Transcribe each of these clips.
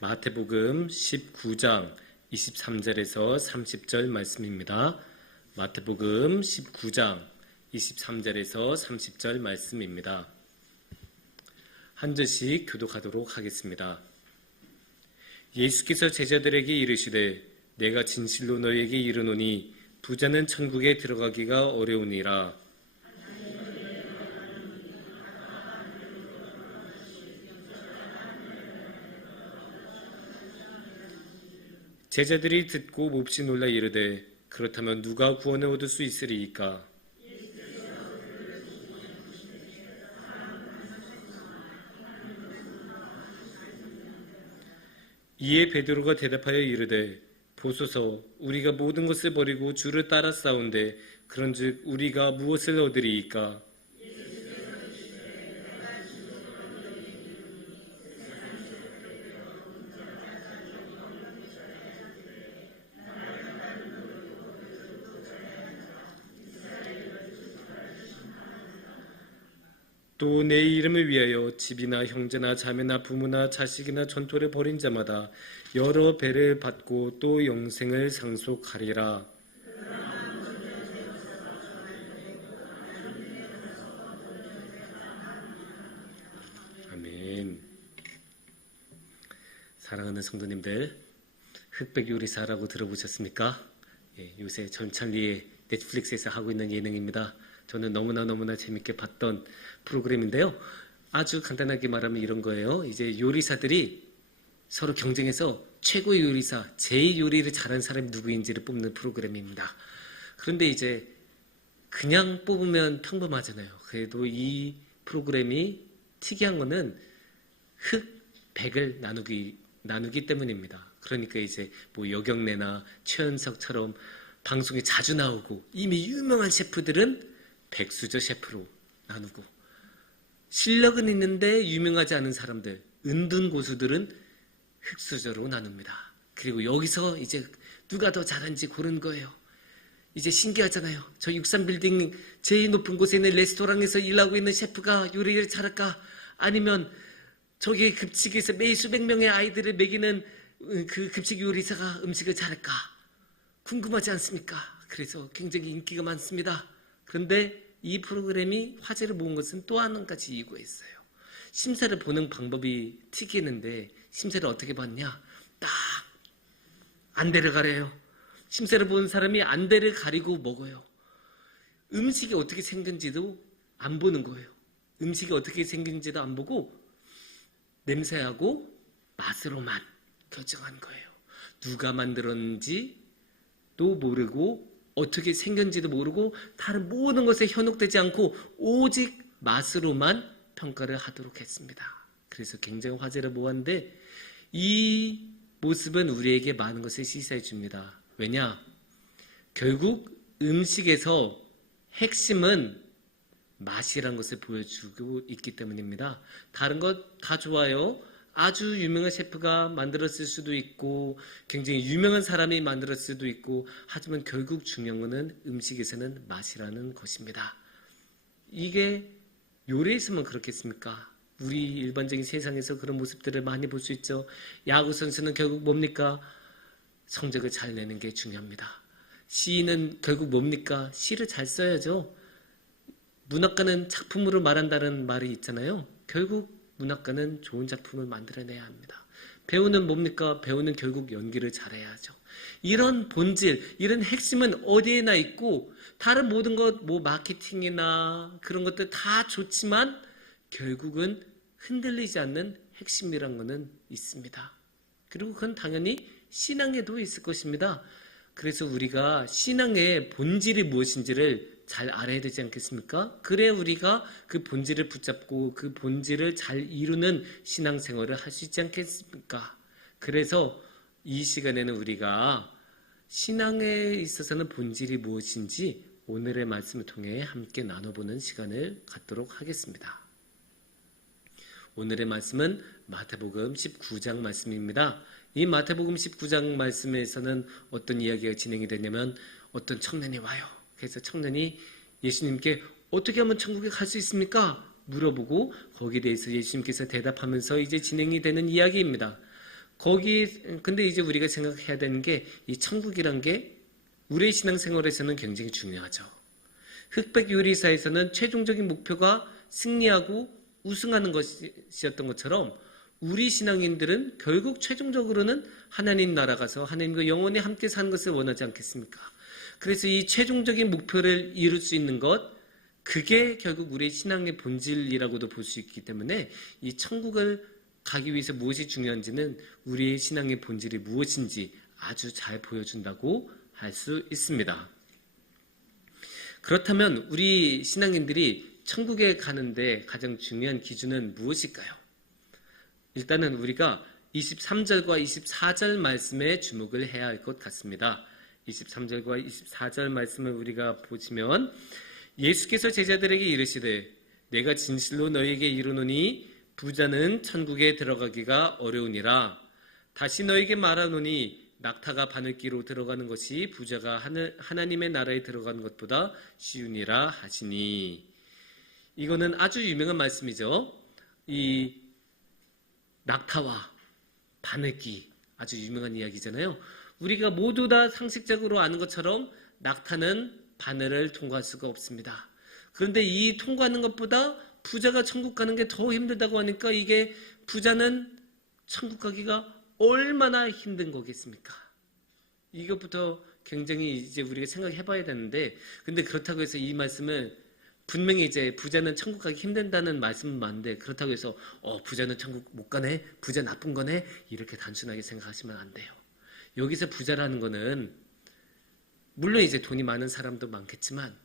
마태복음 19장 23절에서 30절 말씀입니다. 마태복음 19장 23절에서 30절 말씀입니다. 한 절씩 교독하도록 하겠습니다. 예수께서 제자들에게 이르시되 내가 진실로 너희에게 이르노니 부자는 천국에 들어가기가 어려우니라. 제자들이 듣고 몹시 놀라 이르되 그렇다면 누가 구원을 얻을 수 있으리이까? 이에 베드로가 대답하여 이르되 보소서 우리가 모든 것을 버리고 주를 따라 싸운데 그런즉 우리가 무엇을 얻으리이까? 또 내 이름을 위하여 집이나 형제나 자매나 부모나 자식이나 전토를 벌인 자마다 여러 배를 받고 또 영생을 상속하리라. 아멘. 사랑하는 성도님들, 흑백 요리사라고 들어보셨습니까? 요새 전찰리에 넷플릭스에서 하고 있는 예능입니다. 저는 너무나 재밌게 봤던 프로그램인데요. 아주 간단하게 말하면 이런 거예요. 이제 요리사들이 서로 경쟁해서 최고의 요리사, 제일 요리를 잘하는 사람이 누구인지를 뽑는 프로그램입니다. 그런데 이제 그냥 뽑으면 평범하잖아요. 그래도 이 프로그램이 특이한 거는 흑, 백을 나누기 때문입니다. 그러니까 이제 뭐 여경래나 최연석처럼 방송에 자주 나오고 이미 유명한 셰프들은 백수저 셰프로 나누고, 실력은 있는데 유명하지 않은 사람들, 은둔 고수들은 흑수저로 나눕니다. 그리고 여기서 이제 누가 더 잘한지 고른 거예요. 이제 신기하잖아요. 저 63빌딩 제일 높은 곳에 있는 레스토랑에서 일하고 있는 셰프가 요리를 잘할까? 아니면 저기 급식에서 매일 수백 명의 아이들을 먹이는 그 급식 요리사가 음식을 잘할까? 궁금하지 않습니까? 그래서 굉장히 인기가 많습니다. 그런데 이 프로그램이 화제를 모은 것은 또 한 가지 이유가 있어요. 심사를 보는 방법이 특이했는데 심사를 어떻게 봤냐? 딱 안대를 가려요. 심사를 보는 사람이 안대를 가리고 먹어요. 음식이 어떻게 생긴지도 안 보는 거예요. 음식이 어떻게 생긴지도 안 보고 냄새하고 맛으로만 결정한 거예요. 누가 만들었는지도 모르고 어떻게 생겼는지도 모르고 다른 모든 것에 현혹되지 않고 오직 맛으로만 평가를 하도록 했습니다. 그래서 굉장히 화제를 모았는데 이 모습은 우리에게 많은 것을 시사해 줍니다. 왜냐? 결국 음식에서 핵심은 맛이란 것을 보여주고 있기 때문입니다. 다른 것 다 좋아요. 아주 유명한 셰프가 만들었을 수도 있고 굉장히 유명한 사람이 만들었을 수도 있고, 하지만 결국 중요한 것은 음식에서는 맛이라는 것입니다. 이게 요리에서만 그렇겠습니까? 우리 일반적인 세상에서 그런 모습들을 많이 볼 수 있죠. 야구 선수는 결국 뭡니까? 성적을 잘 내는 게 중요합니다. 시인은 결국 뭡니까? 시를 잘 써야죠. 문학가는 작품으로 말한다는 말이 있잖아요. 결국 문학가는 좋은 작품을 만들어내야 합니다. 배우는 뭡니까? 배우는 결국 연기를 잘해야죠. 이런 본질, 이런 핵심은 어디에나 있고, 다른 모든 것, 뭐 마케팅이나 그런 것들 다 좋지만 결국은 흔들리지 않는 핵심이란 것은 있습니다. 그리고 그건 당연히 신앙에도 있을 것입니다. 그래서 우리가 신앙의 본질이 무엇인지를 잘 알아야 되지 않겠습니까? 그래야 우리가 그 본질을 붙잡고 그 본질을 잘 이루는 신앙생활을 할 수 있지 않겠습니까? 그래서 이 시간에는 우리가 신앙에 있어서는 본질이 무엇인지 오늘의 말씀을 통해 함께 나눠보는 시간을 갖도록 하겠습니다. 오늘의 말씀은 마태복음 19장 말씀입니다. 이 마태복음 19장 말씀에서는 어떤 이야기가 진행이 되냐면 어떤 청년이 와요. 그래서 청년이 예수님께 어떻게 하면 천국에 갈 수 있습니까? 물어보고 거기에 대해서 예수님께서 대답하면서 이제 진행이 되는 이야기입니다. 근데 이제 우리가 생각해야 되는 게 이 천국이란 게 우리의 신앙생활에서는 굉장히 중요하죠. 흑백 요리사에서는 최종적인 목표가 승리하고 우승하는 것이었던 것처럼 우리 신앙인들은 결국 최종적으로는 하나님 나라 가서 하나님과 영원히 함께 사는 것을 원하지 않겠습니까? 그래서 이 최종적인 목표를 이룰 수 있는 것, 그게 결국 우리의 신앙의 본질이라고도 볼 수 있기 때문에 이 천국을 가기 위해서 무엇이 중요한지는 우리의 신앙의 본질이 무엇인지 아주 잘 보여준다고 할 수 있습니다. 그렇다면 우리 신앙인들이 천국에 가는데 가장 중요한 기준은 무엇일까요? 일단은 우리가 23절과 24절 말씀에 주목을 해야 할 것 같습니다. 23절과 24절 말씀을 우리가 보시면 예수께서 제자들에게 이르시되 내가 진실로 너희에게 이르노니 부자는 천국에 들어가기가 어려우니라. 다시 너희에게 말하노니 낙타가 바늘기로 들어가는 것이 부자가 하나님의 나라에 들어가는 것보다 쉬우니라 하시니. 이거는 아주 유명한 말씀이죠. 이 낙타와 바늘기, 아주 유명한 이야기잖아요. 우리가 모두 다 상식적으로 아는 것처럼 낙타는 바늘을 통과할 수가 없습니다. 그런데 이 통과하는 것보다 부자가 천국 가는 게 더 힘들다고 하니까 이게 부자는 천국 가기가 얼마나 힘든 거겠습니까? 이것부터 굉장히 이제 우리가 생각해 봐야 되는데, 근데 그렇다고 해서 이 말씀은 분명히 이제 부자는 천국 가기 힘든다는 말씀은 맞는데, 그렇다고 해서 부자는 천국 못 가네, 부자 나쁜 거네, 이렇게 단순하게 생각하시면 안 돼요. 여기서 부자라는 거는 물론 이제 돈이 많은 사람도 많겠지만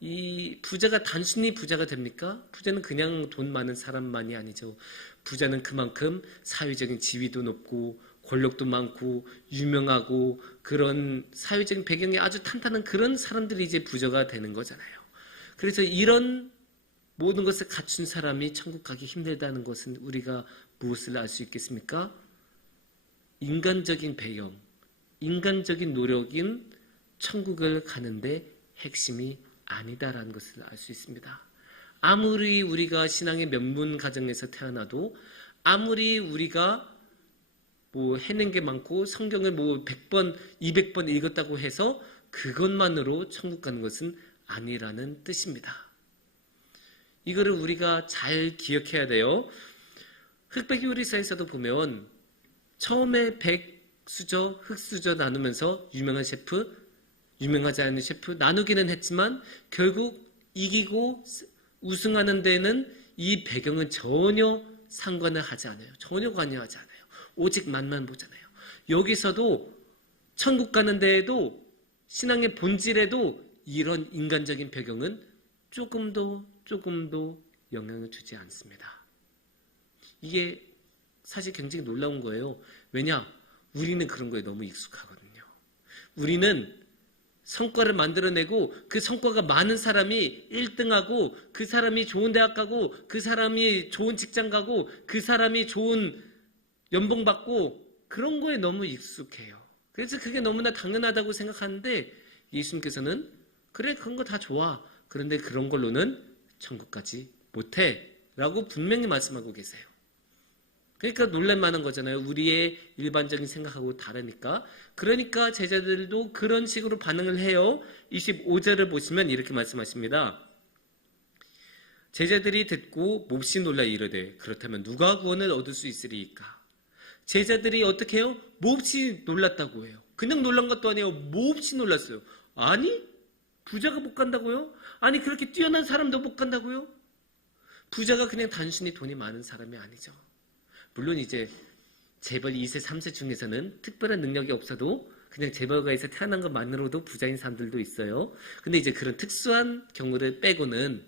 이 부자가 단순히 부자가 됩니까? 부자는 그냥 돈 많은 사람만이 아니죠. 부자는 그만큼 사회적인 지위도 높고 권력도 많고 유명하고 그런 사회적인 배경이 아주 탄탄한 그런 사람들이 이제 부자가 되는 거잖아요. 그래서 이런 모든 것을 갖춘 사람이 천국 가기 힘들다는 것은 우리가 무엇을 알 수 있겠습니까? 인간적인 배경, 인간적인 노력인 천국을 가는데 핵심이 아니다라는 것을 알 수 있습니다. 아무리 우리가 신앙의 명문 가정에서 태어나도, 아무리 우리가 뭐 해낸 게 많고 성경을 뭐 100번, 200번 읽었다고 해서 그것만으로 천국 가는 것은 아니라는 뜻입니다. 이거를 우리가 잘 기억해야 돼요. 흑백 요리사에서도 보면 처음에 백수저, 흑수저 나누면서 유명한 셰프, 유명하지 않은 셰프 나누기는 했지만 결국 이기고 우승하는 데는 이 배경은 전혀 상관을 하지 않아요. 전혀 관여하지 않아요. 오직 맛만 보잖아요. 여기서도 천국 가는 데에도 신앙의 본질에도 이런 인간적인 배경은 조금도 영향을 주지 않습니다. 이게 사실 굉장히 놀라운 거예요. 왜냐? 우리는 그런 거에 너무 익숙하거든요. 우리는 성과를 만들어내고 그 성과가 많은 사람이 1등하고 그 사람이 좋은 대학 가고 그 사람이 좋은 직장 가고 그 사람이 좋은 연봉 받고 그런 거에 너무 익숙해요. 그래서 그게 너무나 당연하다고 생각하는데 예수님께서는 그래 그런 거 다 좋아. 그런데 그런 걸로는 천국 가지 못해 라고 분명히 말씀하고 계세요. 그러니까 놀랄만한 거잖아요. 우리의 일반적인 생각하고 다르니까. 그러니까 제자들도 그런 식으로 반응을 해요. 25절을 보시면 이렇게 말씀하십니다. 제자들이 듣고 몹시 놀라 이르되 그렇다면 누가 구원을 얻을 수 있으리이까? 제자들이 어떻게 해요? 몹시 놀랐다고 해요. 그냥 놀란 것도 아니에요. 몹시 놀랐어요. 아니? 부자가 못 간다고요? 아니 그렇게 뛰어난 사람도 못 간다고요? 부자가 그냥 단순히 돈이 많은 사람이 아니죠. 물론 이제 재벌 2세, 3세 중에서는 특별한 능력이 없어도 그냥 재벌가에서 태어난 것만으로도 부자인 사람들도 있어요. 근데 이제 그런 특수한 경우를 빼고는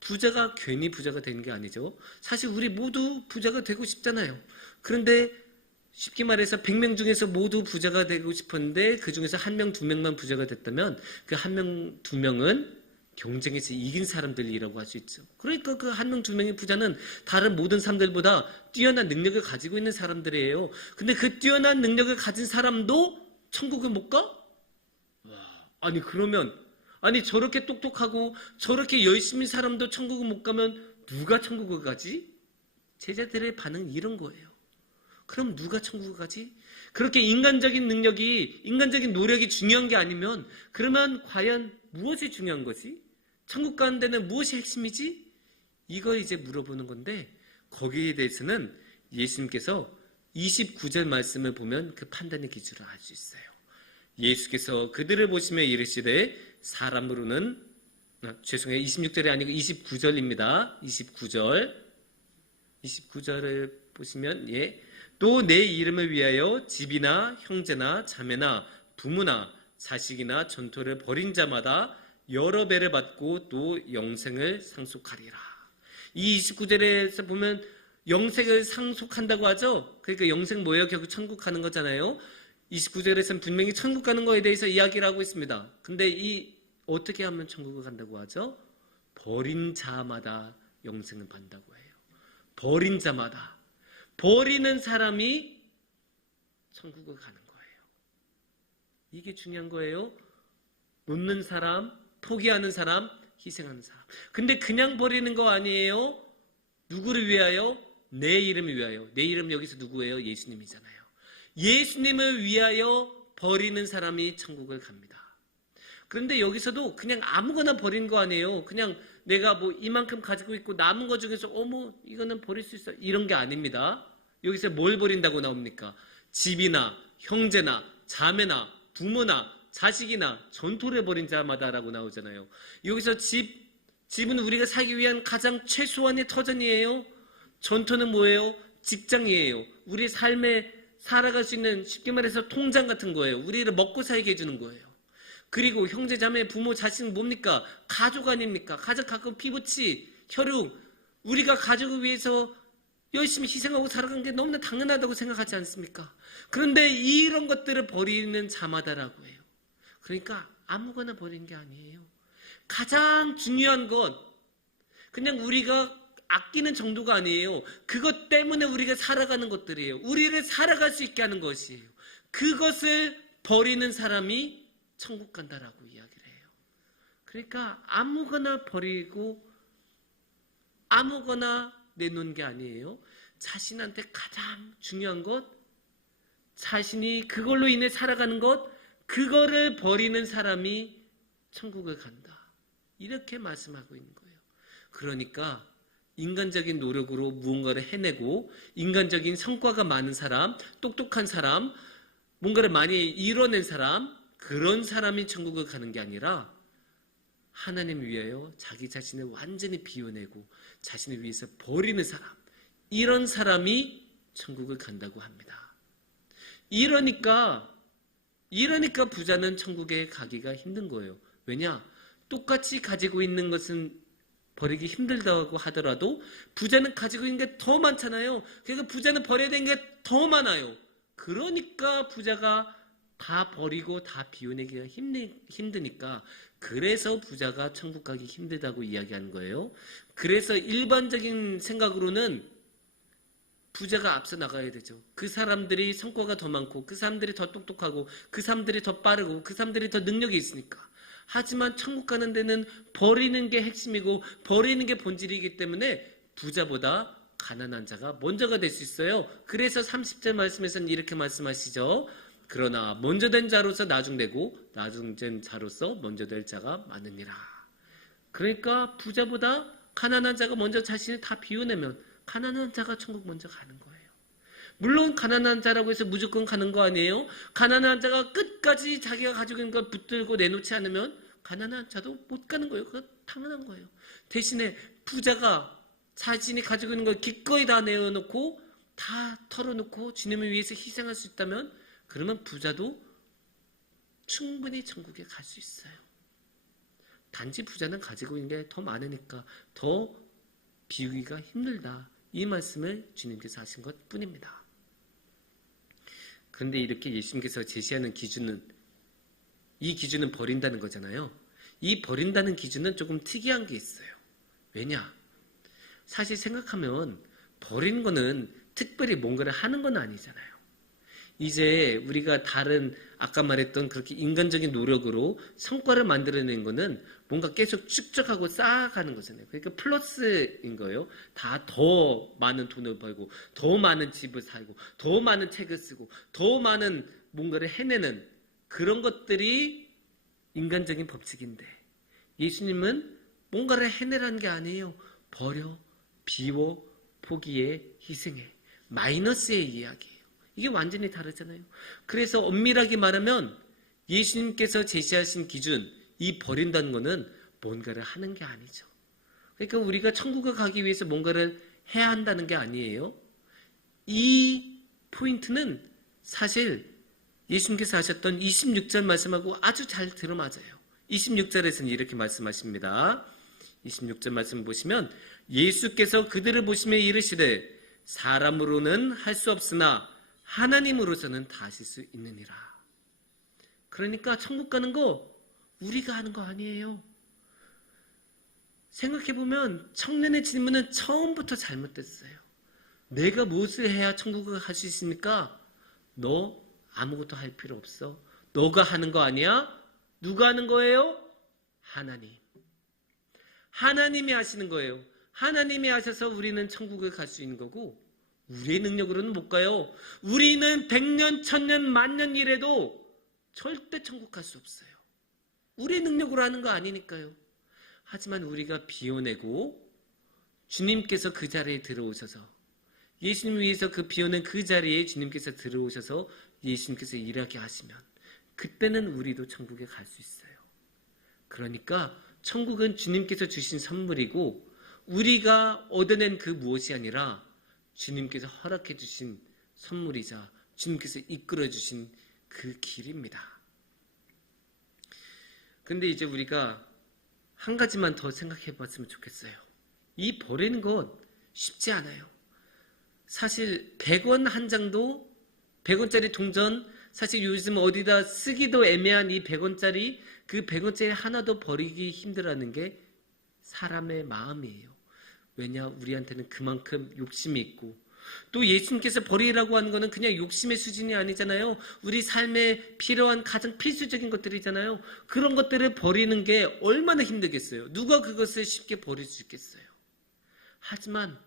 부자가 괜히 부자가 되는 게 아니죠. 사실 우리 모두 부자가 되고 싶잖아요. 그런데 쉽게 말해서 100명 중에서 모두 부자가 되고 싶었는데 그 중에서 1명, 2명만 부자가 됐다면 그 1명, 2명은 경쟁에서 이긴 사람들이라고 할 수 있죠. 그러니까 그 1명, 2명의 부자는 다른 모든 사람들보다 뛰어난 능력을 가지고 있는 사람들이에요. 근데 그 뛰어난 능력을 가진 사람도 천국을 못 가? 아니 그러면 아니 저렇게 똑똑하고 저렇게 열심히 사람도 천국을 못 가면 누가 천국을 가지? 제자들의 반응이 이런 거예요. 그럼 누가 천국을 가지? 그렇게 인간적인 능력이, 인간적인 노력이 중요한 게 아니면 그러면 과연 무엇이 중요한 거지? 천국 가는 데는 무엇이 핵심이지? 이걸 이제 물어보는 건데 거기에 대해서는 예수님께서 29절 말씀을 보면 그 판단의 기준을 알 수 있어요. 예수께서 그들을 보시며 이르시되 사람으로는 26절이 아니고 29절입니다. 29절을 보시면 또 내 이름을 위하여 집이나 형제나 자매나 부모나 자식이나 전토를 벌인 자마다 여러 배를 받고 또 영생을 상속하리라. 이 29절에서 보면 영생을 상속한다고 하죠. 그러니까 영생 뭐예요? 결국 천국 가는 거잖아요. 29절에서는 분명히 천국 가는 거에 대해서 이야기를 하고 있습니다. 근데 어떻게 하면 천국을 간다고 하죠? 버린 자마다 영생을 받는다고 해요. 버린 자마다. 버리는 사람이 천국을 가는 거예요. 이게 중요한 거예요. 놓는 사람, 포기하는 사람, 희생하는 사람. 근데 그냥 버리는 거 아니에요. 누구를 위하여? 내 이름을 위하여. 내 이름 여기서 누구예요? 예수님이잖아요. 예수님을 위하여 버리는 사람이 천국을 갑니다. 그런데 여기서도 그냥 아무거나 버린 거 아니에요. 그냥 내가 뭐 이만큼 가지고 있고 남은 거 중에서 이거는 버릴 수 있어. 이런 게 아닙니다. 여기서 뭘 버린다고 나옵니까? 집이나 형제나 자매나 부모나 자식이나 전토를 벌인 자마다라고 나오잖아요. 여기서 집은 우리가 살기 위한 가장 최소한의 터전이에요. 전토는 뭐예요? 직장이에요. 우리 삶에 살아갈 수 있는, 쉽게 말해서 통장 같은 거예요. 우리를 먹고 살게 해주는 거예요. 그리고 형제, 자매, 부모, 자식은 뭡니까? 가족 아닙니까? 가장 가까운 피부치, 혈육. 우리가 가족을 위해서 열심히 희생하고 살아간 게 너무나 당연하다고 생각하지 않습니까? 그런데 이런 것들을 버리는 자마다라고 해요. 그러니까 아무거나 버린 게 아니에요. 가장 중요한 건 그냥 우리가 아끼는 정도가 아니에요. 그것 때문에 우리가 살아가는 것들이에요. 우리를 살아갈 수 있게 하는 것이에요. 그것을 버리는 사람이 천국 간다라고 이야기를 해요. 그러니까 아무거나 버리고 아무거나 내놓은 게 아니에요. 자신한테 가장 중요한 것, 자신이 그걸로 인해 살아가는 것, 그거를 버리는 사람이 천국을 간다. 이렇게 말씀하고 있는 거예요. 그러니까 인간적인 노력으로 무언가를 해내고 인간적인 성과가 많은 사람, 똑똑한 사람, 뭔가를 많이 이뤄낸 사람, 그런 사람이 천국을 가는 게 아니라 하나님을 위하여 자기 자신을 완전히 비워내고 자신을 위해서 버리는 사람, 이런 사람이 천국을 간다고 합니다. 이러니까 부자는 천국에 가기가 힘든 거예요. 왜냐? 똑같이 가지고 있는 것은 버리기 힘들다고 하더라도 부자는 가지고 있는 게 더 많잖아요. 그러니까 부자는 버려야 되는 게 더 많아요. 그러니까 부자가 다 버리고 다 비워내기가 힘드니까, 그래서 부자가 천국 가기 힘들다고 이야기하는 거예요. 그래서 일반적인 생각으로는 부자가 앞서 나가야 되죠. 그 사람들이 성과가 더 많고 그 사람들이 더 똑똑하고 그 사람들이 더 빠르고 그 사람들이 더 능력이 있으니까. 하지만 천국 가는 데는 버리는 게 핵심이고 버리는 게 본질이기 때문에 부자보다 가난한 자가 먼저가 될 수 있어요. 그래서 30절 말씀에서는 이렇게 말씀하시죠. 그러나 먼저 된 자로서 나중되고 나중된 자로서 먼저 될 자가 많으니라. 그러니까 부자보다 가난한 자가 먼저 자신을 다 비워내면 가난한 자가 천국 먼저 가는 거예요. 물론 가난한 자라고 해서 무조건 가는 거 아니에요. 가난한 자가 끝까지 자기가 가지고 있는 걸 붙들고 내놓지 않으면 가난한 자도 못 가는 거예요. 그거 당연한 거예요. 대신에 부자가 자신이 가지고 있는 걸 기꺼이 다 내어놓고 다 털어놓고 주님을 위해서 희생할 수 있다면, 그러면 부자도 충분히 천국에 갈 수 있어요. 단지 부자는 가지고 있는 게 더 많으니까 더 비우기가 힘들다. 이 말씀을 주님께서 하신 것 뿐입니다. 그런데 이렇게 예수님께서 제시하는 기준은, 이 기준은 버린다는 거잖아요. 이 버린다는 기준은 조금 특이한 게 있어요. 왜냐? 사실 생각하면 버린 거는 특별히 뭔가를 하는 건 아니잖아요. 이제 우리가 다른 아까 말했던 그렇게 인간적인 노력으로 성과를 만들어내는 거는 뭔가 계속 축적하고 쌓아가는 거잖아요. 그러니까 플러스인 거예요. 다 더 많은 돈을 벌고 더 많은 집을 살고 더 많은 책을 쓰고 더 많은 뭔가를 해내는 그런 것들이 인간적인 법칙인데 예수님은 뭔가를 해내라는 게 아니에요. 버려, 비워, 포기해, 희생해. 마이너스의 이야기예요. 이게 완전히 다르잖아요. 그래서 엄밀하게 말하면 예수님께서 제시하신 기준, 이 버린다는 거는 뭔가를 하는 게 아니죠. 그러니까 우리가 천국에 가기 위해서 뭔가를 해야 한다는 게 아니에요. 이 포인트는 사실 예수님께서 하셨던 26절 말씀하고 아주 잘 들어맞아요. 26절에서는 이렇게 말씀하십니다. 26절 말씀 보시면 예수께서 그들을 보시며 이르시되 사람으로는 할 수 없으나 하나님으로서는 다 하실 수 있느니라. 그러니까 천국 가는 거 우리가 하는 거 아니에요. 생각해보면 청년의 질문은 처음부터 잘못됐어요. 내가 무엇을 해야 천국을 갈 수 있습니까? 너 아무것도 할 필요 없어. 너가 하는 거 아니야? 누가 하는 거예요? 하나님. 하나님이 하시는 거예요. 하나님이 하셔서 우리는 천국을 갈 수 있는 거고 우리의 능력으로는 못 가요. 우리는 100년, 1000년, 만년 이래도 절대 천국 갈 수 없어요. 우리의 능력으로 하는 거 아니니까요. 하지만 우리가 비워내고 주님께서 그 자리에 들어오셔서 예수님 위해서 그 비워낸 그 자리에 주님께서 들어오셔서 예수님께서 일하게 하시면 그때는 우리도 천국에 갈 수 있어요. 그러니까 천국은 주님께서 주신 선물이고 우리가 얻어낸 그 무엇이 아니라 주님께서 허락해 주신 선물이자 주님께서 이끌어 주신 그 길입니다. 근데 이제 우리가 한 가지만 더 생각해 봤으면 좋겠어요. 이 버리는 것 쉽지 않아요. 사실 100원 한 장도 100원짜리 동전 사실 요즘 어디다 쓰기도 애매한 이 100원짜리 그 100원짜리 하나도 버리기 힘들어하는 게 사람의 마음이에요. 왜냐? 우리한테는 그만큼 욕심이 있고 또 예수님께서 버리라고 하는 거는 그냥 욕심의 수준이 아니잖아요. 우리 삶에 필요한 가장 필수적인 것들이잖아요. 그런 것들을 버리는 게 얼마나 힘들겠어요. 누가 그것을 쉽게 버릴 수 있겠어요. 하지만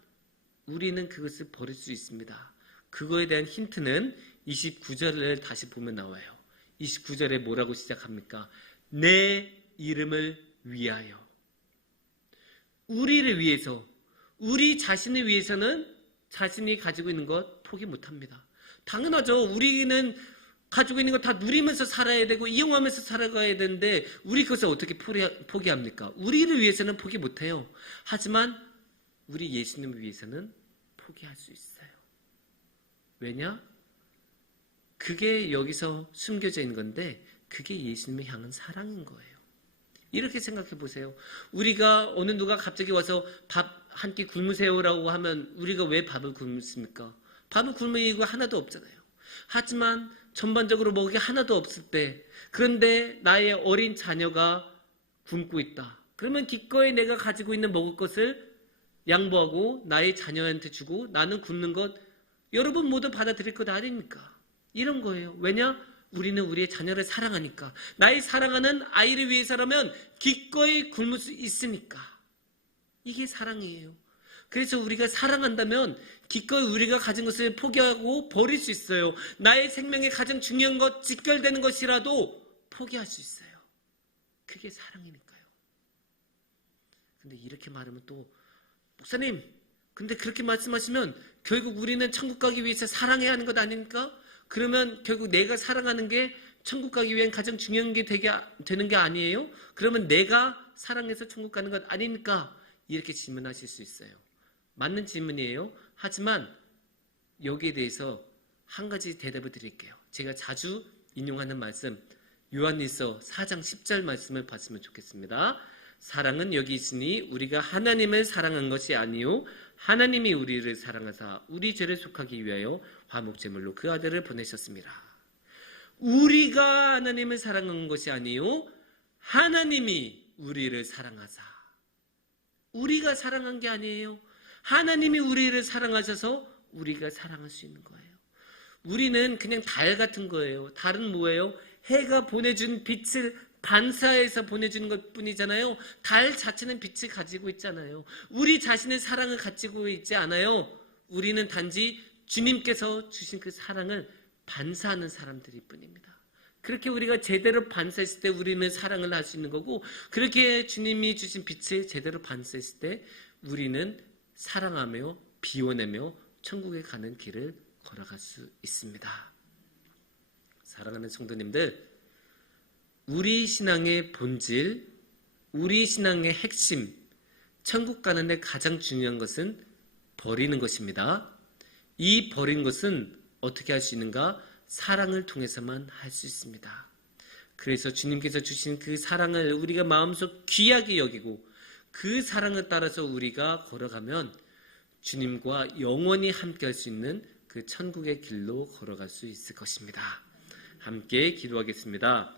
우리는 그것을 버릴 수 있습니다. 그거에 대한 힌트는 29절을 다시 보면 나와요. 29절에 뭐라고 시작합니까? 내 이름을 위하여. 우리를 위해서, 우리 자신을 위해서는 자신이 가지고 있는 것 포기 못합니다. 당연하죠. 우리는 가지고 있는 거 다 누리면서 살아야 되고 이용하면서 살아가야 되는데 우리 그것을 어떻게 포기합니까? 우리를 위해서는 포기 못해요. 하지만 우리 예수님을 위해서는 포기할 수 있어요. 왜냐? 그게 여기서 숨겨져 있는 건데 그게 예수님을 향한 사랑인 거예요. 이렇게 생각해 보세요. 우리가 어느 누가 갑자기 와서 밥 한 끼 굶으세요라고 하면 우리가 왜 밥을 굶습니까? 밥을 굶을 이유가 하나도 없잖아요. 하지만 전반적으로 먹을 게 하나도 없을 때 그런데 나의 어린 자녀가 굶고 있다. 그러면 기꺼이 내가 가지고 있는 먹을 것을 양보하고 나의 자녀한테 주고 나는 굶는 것 여러분 모두 받아들일 것 아닙니까? 이런 거예요. 왜냐? 우리는 우리의 자녀를 사랑하니까. 나의 사랑하는 아이를 위해서라면 기꺼이 굶을 수 있으니까. 이게 사랑이에요. 그래서 우리가 사랑한다면 기꺼이 우리가 가진 것을 포기하고 버릴 수 있어요. 나의 생명에 가장 중요한 것, 직결되는 것이라도 포기할 수 있어요. 그게 사랑이니까요. 근데 이렇게 말하면 또 목사님, 근데 그렇게 말씀하시면 결국 우리는 천국 가기 위해서 사랑해야 하는 것 아닙니까? 그러면 결국 내가 사랑하는 게 천국 가기 위한 가장 중요한 게 되는 게 아니에요? 그러면 내가 사랑해서 천국 가는 것 아닙니까? 이렇게 질문하실 수 있어요. 맞는 질문이에요. 하지만 여기에 대해서 한 가지 대답을 드릴게요. 제가 자주 인용하는 말씀 요한일서 4장 10절 말씀을 봤으면 좋겠습니다. 사랑은 여기 있으니 우리가 하나님을 사랑한 것이 아니요 하나님이 우리를 사랑하사 우리 죄를 속하기 위하여 화목제물로 그 아들을 보내셨습니다. 우리가 하나님을 사랑한 것이 아니요 하나님이 우리를 사랑하사. 우리가 사랑한 게 아니에요. 하나님이 우리를 사랑하셔서 우리가 사랑할 수 있는 거예요. 우리는 그냥 달 같은 거예요. 달은 뭐예요? 해가 보내준 빛을 반사해서 보내주는 것 뿐이잖아요. 달 자체는 빛을 가지고 있잖아요. 우리 자신의 사랑을 가지고 있지 않아요. 우리는 단지 주님께서 주신 그 사랑을 반사하는 사람들일 뿐입니다. 그렇게 우리가 제대로 반사했을 때 우리는 사랑을 할 수 있는 거고, 그렇게 주님이 주신 빛을 제대로 반사했을 때 우리는 사랑하며 비워내며 천국에 가는 길을 걸어갈 수 있습니다. 사랑하는 성도님들, 우리 신앙의 본질, 우리 신앙의 핵심, 천국 가는 데 가장 중요한 것은 버리는 것입니다. 이 버린 것은 어떻게 할 수 있는가? 사랑을 통해서만 할 수 있습니다. 그래서 주님께서 주신 그 사랑을 우리가 마음속 귀하게 여기고 그 사랑을 따라서 우리가 걸어가면 주님과 영원히 함께 할 수 있는 그 천국의 길로 걸어갈 수 있을 것입니다. 함께 기도하겠습니다.